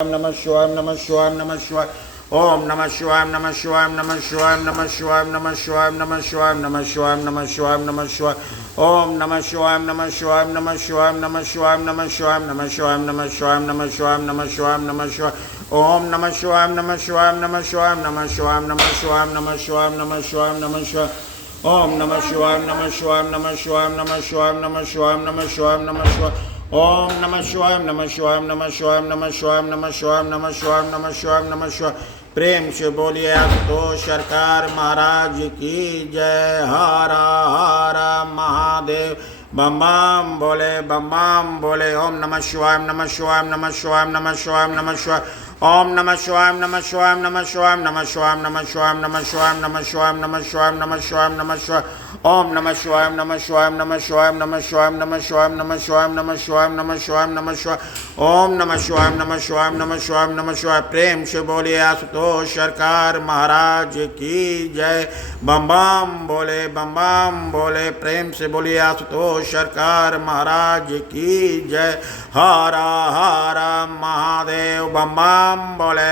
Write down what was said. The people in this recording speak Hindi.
नमः शिवाय नमः शिवाय नमः शिवाय ओम नमः शिवाय नमः शिवाय नमः शिवाय नमः शिवाय नमः शिवाय नमः शिवाय नमः शिवाय नमः शिवाय नमः शिवाय ओम नमः शिवाय नमः शिवाय नमः शिवाय नमः शिवाय नमः शिवाय नमः शिवाय नमः शिवाय नमः शिवाय नमः शिवाय नमः शिवाय ओम नमः शिवाय नमः शिवाय नमः शिवाय नमः शिवाय नमः शिवाय नमः शिवाय नमः शिवाय नमः शिवाय ओम नमः शिवाय नमः शिवाय नमः शिवाय नमः शिवाय नमः शिवाय नमः शिवाय नमः शिवाय ओम नमः शिवाय नमः शिवाय नमः शिवाय नमः शिवाय नमः शिवाय नमः शिवाय नमः शिवाय नमः शिवाय प्रेम से बोलिए तो सरकार महाराज की जय। हरा हरा महादेव बम बम बोले ओम नमः शिवाय नमः शिवाय नमः शिवाय नमः शिवाय नमः शिवाय ओम नमः शिवाय नमः शिवाय नमः शिवाय नमः शिवाय नमः शिवाय नमः शिवाय नमः शिवाय नमः शिवाय नमः शिवाय नमः शिवाय ओम नमः शिवाय नमः शिवाय नमः शिवाय नमः शिवाय नमः शिवाय नमः शिवाय नमः शिवाय नमः शिवाय नमः शिवाय ओम नमः शिवाय नमः शिवाय नमः शिवाय नमः शिवाय प्रेम से बोलिए आशुतोष सरकार महाराज की जय। बम बम बोले प्रेम से बोलिए आशुतोष सरकार महाराज की जय। हरा हरा महादेव बम बम बोले